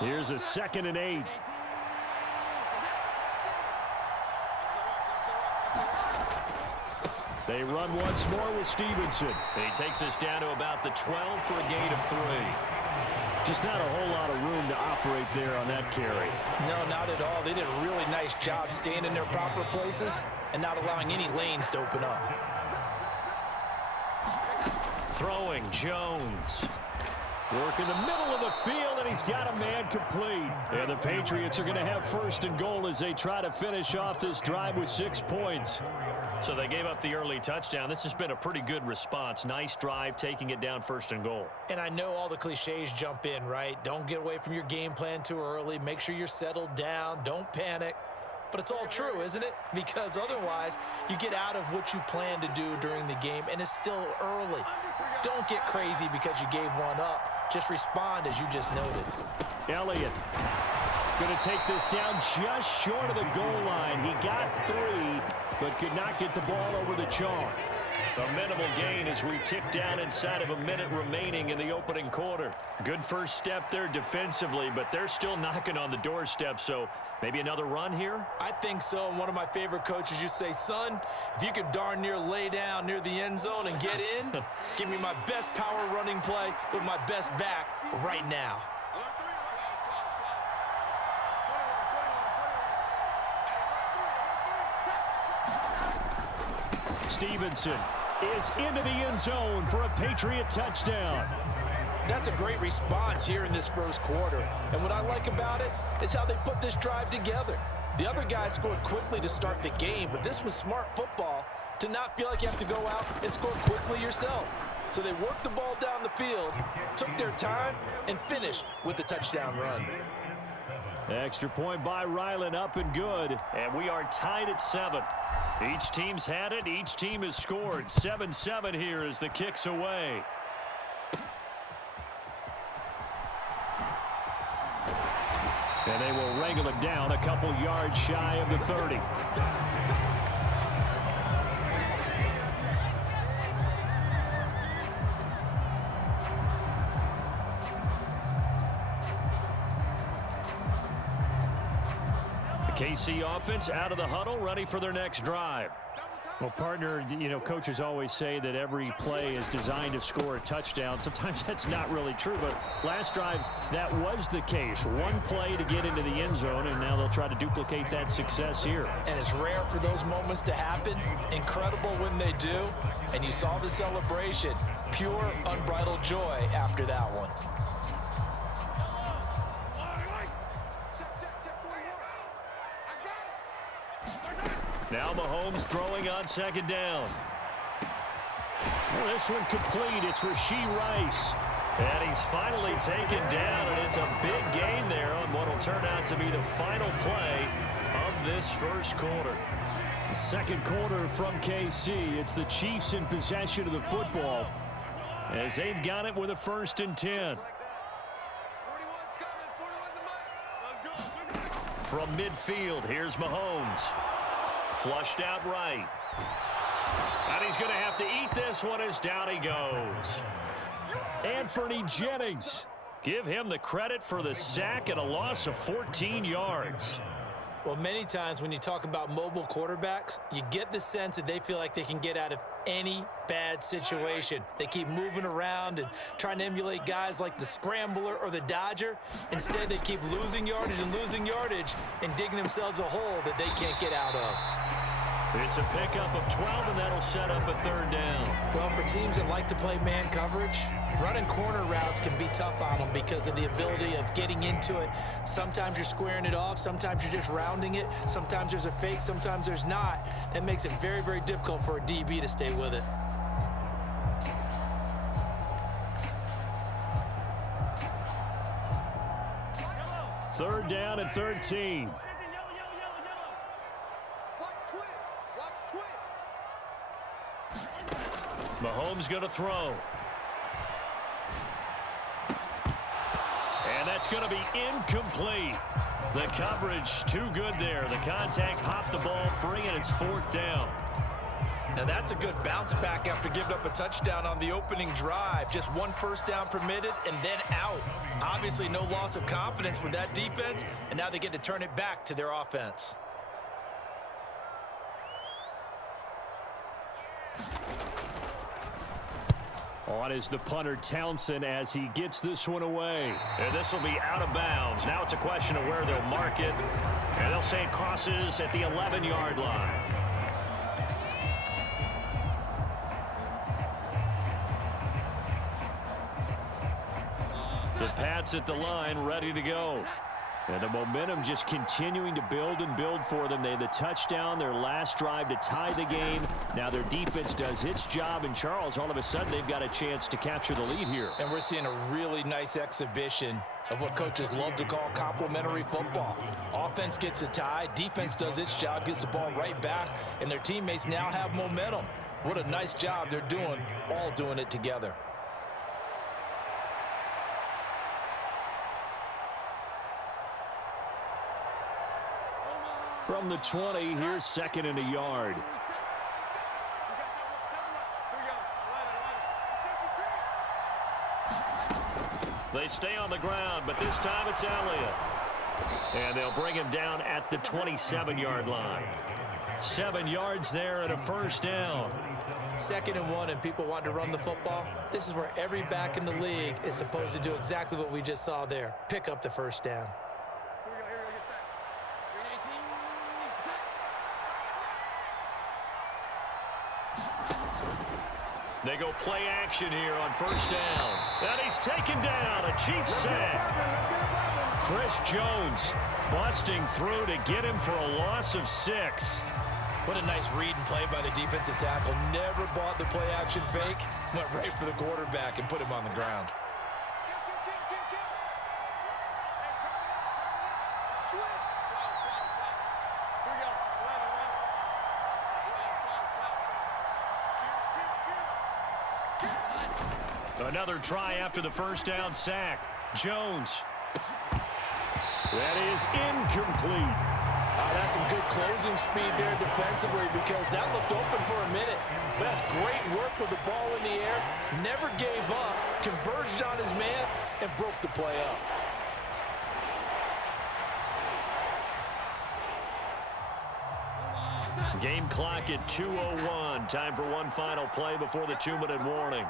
Here's a 2nd and 8. They run once more with Stevenson. He takes us down to about the 12 for a gain of 3. Just not a whole lot of room to operate there on that carry. No, not at all. They did a really nice job staying in their proper places and not allowing any lanes to open up. Throwing Jones. Work in the middle of the field, and he's got a man complete. And the Patriots are going to have 1st and goal as they try to finish off this drive with 6 points. So they gave up the early touchdown. This has been a pretty good response. Nice drive, taking it down 1st and goal. And I know all the cliches jump in, right? Don't get away from your game plan too early. Make sure you're settled down. Don't panic. But it's all true, isn't it? Because otherwise, you get out of what you plan to do during the game, and it's still early. Don't get crazy because you gave one up. Just respond as you just noted. Elliott going to take this down just short of the goal line. He got 3, but could not get the ball over the chalk. A minimal gain as we tick down inside of a minute remaining in the opening quarter. Good first step there defensively, but they're still knocking on the doorstep, so maybe another run here? I think so. And one of my favorite coaches used to say, son, if you can darn near lay down near the end zone and get in, give me my best power running play with my best back right now. Stevenson is into the end zone for a Patriot touchdown. That's a great response here in this first quarter. And what I like about it is how they put this drive together. The other guys scored quickly to start the game, but this was smart football to not feel like you have to go out and score quickly yourself. So they worked the ball down the field, took their time, and finished with the touchdown run. Extra point by Ryland, up and good. And we are tied at 7. Each team's had it. Each team has scored. 7-7 here as the kick's away. And they will wrangle it down a couple yards shy of the 30. KC offense out of the huddle, ready for their next drive. Well, partner, you know, coaches always say that every play is designed to score a touchdown. Sometimes that's not really true, but last drive, that was the case. One play to get into the end zone, and now they'll try to duplicate that success here. And it's rare for those moments to happen. Incredible when they do. And you saw the celebration. Pure, unbridled joy after that one. Now Mahomes throwing on 2nd down. Well, this one complete. It's Rashee Rice. And he's finally taken down, and it's a big gain there on what will turn out to be the final play of this first quarter. The second quarter from KC. It's the Chiefs in possession of the football as they've got it with a 1st and 10. From midfield, here's Mahomes. Flushed out right. And he's going to have to eat this one as down he goes. Anthony Jennings. Give him the credit for the sack and a loss of 14 yards. Well, many times when you talk about mobile quarterbacks, you get the sense that they feel like they can get out of any bad situation. They keep moving around and trying to emulate guys like the Scrambler or the Dodger. Instead, they keep losing yardage and digging themselves a hole that they can't get out of. It's a pickup of 12, and that'll set up a 3rd down. Well, for teams that like to play man coverage, running corner routes can be tough on them because of the ability of getting into it. Sometimes you're squaring it off. Sometimes you're just rounding it. Sometimes there's a fake. Sometimes there's not. That makes it very, very difficult for a DB to stay with it. Third down and 13. Mahomes going to throw. And that's going to be incomplete. The coverage too good there. The contact popped the ball free, and it's 4th down. Now that's a good bounce back after giving up a touchdown on the opening drive. Just one first down permitted and then out. Obviously no loss of confidence with that defense, and now they get to turn it back to their offense. On is the punter Townsend as he gets this one away. And this will be out of bounds. Now it's a question of where they'll mark it. And they'll say it crosses at the 11-yard line. The Pats at the line, ready to go. And the momentum just continuing to build and build for them. They had the touchdown, their last drive to tie the game. Now their defense does its job. And Charles, all of a sudden, they've got a chance to capture the lead here. And we're seeing a really nice exhibition of what coaches love to call complementary football. Offense gets a tie, defense does its job, gets the ball right back, and their teammates now have momentum. What a nice job they're doing, all doing it together. From the 20, here's second and a yard. They stay on the ground, but this time it's Elliott. And they'll bring him down at the 27-yard line. 7 yards there and a first down. 2nd and 1 and people want to run the football. This is where every back in the league is supposed to do exactly what we just saw there. Pick up the first down. They go play action here on first down. And he's taken down. A Chiefs sack. Chris Jones busting through to get him for a loss of 6. What a nice read and play by the defensive tackle. Never bought the play action fake. Went right for the quarterback and put him on the ground. Another try after the first down sack. Jones. That is incomplete. That's some good closing speed there defensively because that looked open for a minute. But that's great work with the ball in the air. Never gave up. Converged on his man and broke the play up. Game clock at 2:01. Time for one final play before the 2-minute warning.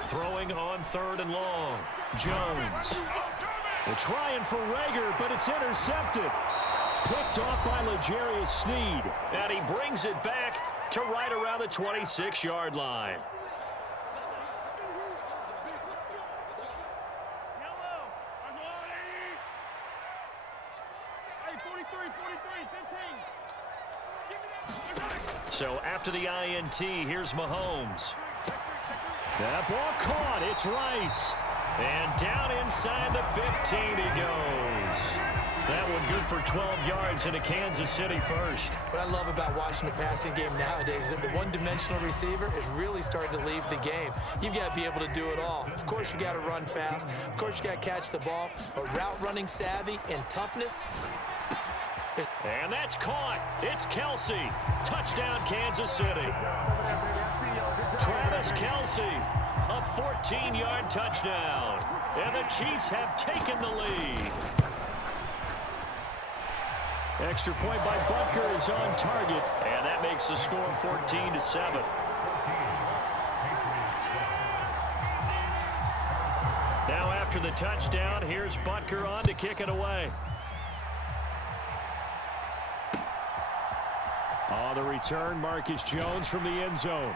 Throwing on 3rd and long. Jones. They're trying for Rager, but it's intercepted. Picked off by L'Jarius Sneed. And he brings it back to right around the 26-yard line. So after the INT, here's Mahomes. That ball caught. It's Rice. And down inside the 15 he goes. That one good for 12 yards into Kansas City first. What I love about watching the passing game nowadays is that the one-dimensional receiver is really starting to leave the game. You've got to be able to do it all. Of course, you got to run fast. Of course, you got to catch the ball. But route running savvy and toughness. And that's caught. It's Kelsey. Touchdown, Kansas City. Travis Kelsey, a 14-yard touchdown. And the Chiefs have taken the lead. Extra point by Butker is on target. And that makes the score 14-7. Now after the touchdown, here's Butker on to kick it away. The return, Marcus Jones from the end zone.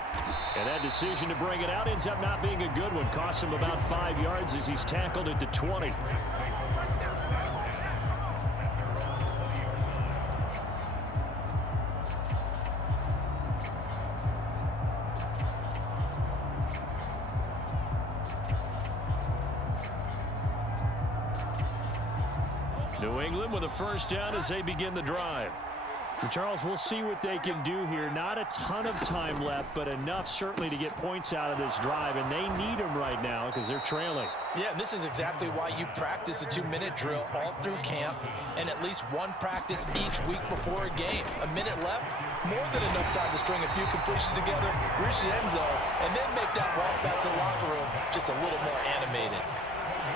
And that decision to bring it out ends up not being a good one. Costs him about 5 yards as he's tackled at the 20. New England with a first down as they begin the drive. Charles, we'll see what they can do here. Not a ton of time left, but enough certainly to get points out of this drive, and they need them right now because they're trailing. Yeah, and this is exactly why you practice a 2-minute drill all through camp and at least one practice each week before a game. A minute left, more than enough time to string a few completions together, reach the end zone, and then make that walk back to the locker room just a little more animated.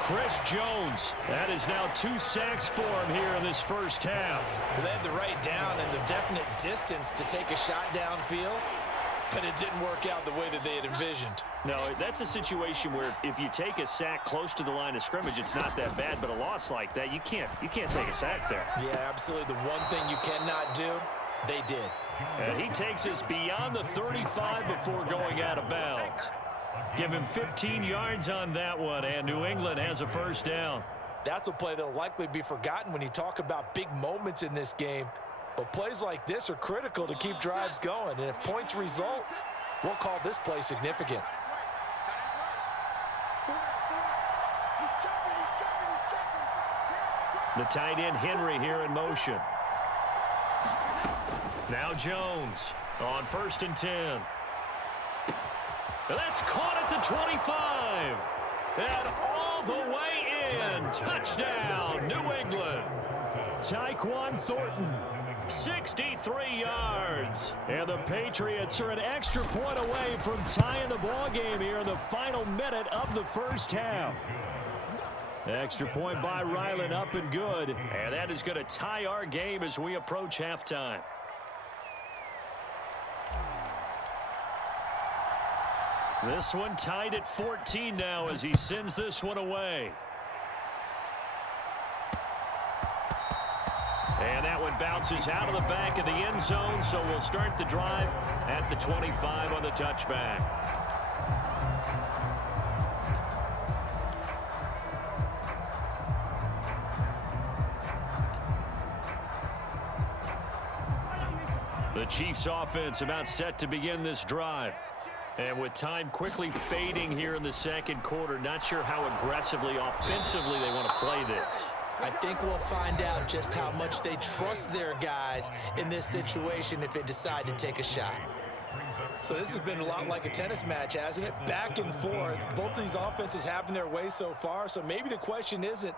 Chris Jones, that is now 2 sacks for him here in this first half. Well, they had the right down and the definite distance to take a shot downfield, but it didn't work out the way that they had envisioned. No, that's a situation where if you take a sack close to the line of scrimmage, it's not that bad, but a loss like that, you can't take a sack there. Yeah, absolutely. The one thing you cannot do, they did. And he takes us beyond the 35 before going out of bounds. Give him 15 yards on that one, and New England has a first down. That's a play that will likely be forgotten when you talk about big moments in this game. But plays like this are critical to keep drives going. And if points result, we'll call this play significant. The tight end Henry here in motion. Now Jones on 1st and 10. That's caught at the 25. And all the way in. Touchdown, New England. Tyquan Thornton, 63 yards. and the Patriots are an extra point away from tying the ball game here in the final minute of the first half. Extra point by Ryland, up and good. And that is going to tie our game as we approach halftime. This one tied at 14 now as he sends this one away. And that one bounces out of the back of the end zone, so we'll start the drive at the 25 on the touchback. The Chiefs offense about set to begin this drive. And with time quickly fading here in the second quarter, not sure how aggressively, offensively they want to play this. I think we'll find out just how much they trust their guys in this situation if they decide to take a shot. So this has been a lot like a tennis match, hasn't it? Back and forth. Both of these offenses having their way so far. So maybe the question isn't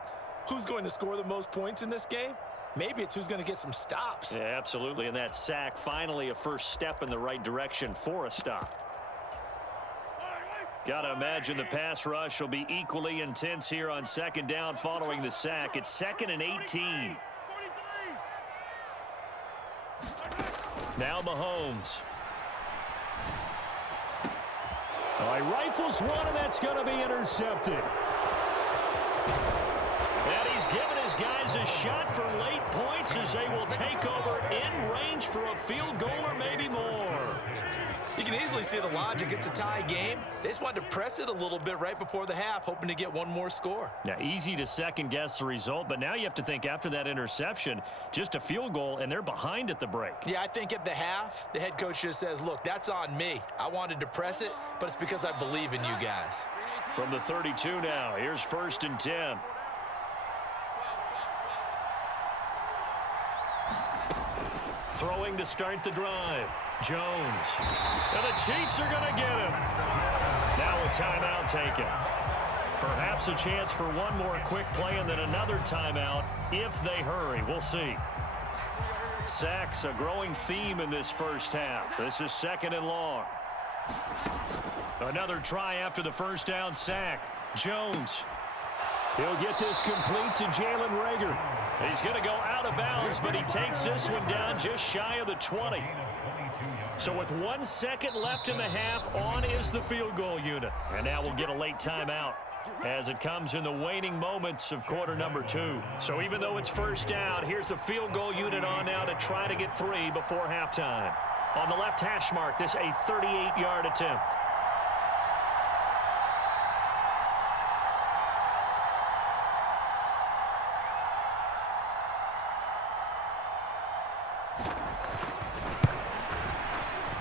who's going to score the most points in this game. Maybe it's who's going to get some stops. Yeah, absolutely. And that sack, finally a first step in the right direction for a stop. Got to imagine the pass rush will be equally intense here on second down following the sack. It's 2nd and 18. Now Mahomes. All right, rifles one, and that's going to be intercepted. And he's given his guys a shot for late points as they will take over in range for a field goal or maybe more. You can easily see the logic. It's a tie game. They just wanted to press it a little bit right before the half, hoping to get one more score. Now, easy to second-guess the result, but now you have to think after that interception, just a field goal, and they're behind at the break. Yeah, I think at the half, the head coach just says, look, that's on me. I wanted to press it, but it's because I believe in you guys. From the 32 now, here's 1st and 10. Throwing to start the drive. Jones. And the Chiefs are going to get him. Now a timeout taken. Perhaps a chance for one more quick play and then another timeout if they hurry. We'll see. Sacks, a growing theme in this first half. This is 2nd and long. Another try after the first down sack. Jones. He'll get this complete to Jalen Reagor. He's going to go out of bounds, but he takes this one down just shy of the 20. So with 1 second left in the half, on is the field goal unit. And now we'll get a late timeout as it comes in the waning moments of quarter number 2. So even though it's first down, here's the field goal unit on now to try to get 3 before halftime. On the left hash mark, this a 38-yard attempt.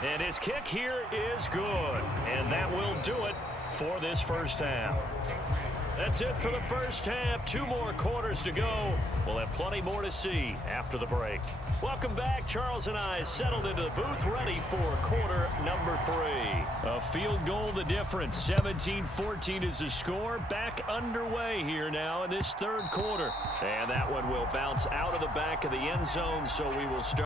And his kick here is good. And that will do it for this first half. That's it for the first half. 2 more quarters to go. We'll have plenty more to see after the break. Welcome back. Charles and I settled into the booth, ready for quarter number 3. A field goal the difference. 17-14 is the score. Back underway here now in this third quarter. And that one will bounce out of the back of the end zone, so we will start.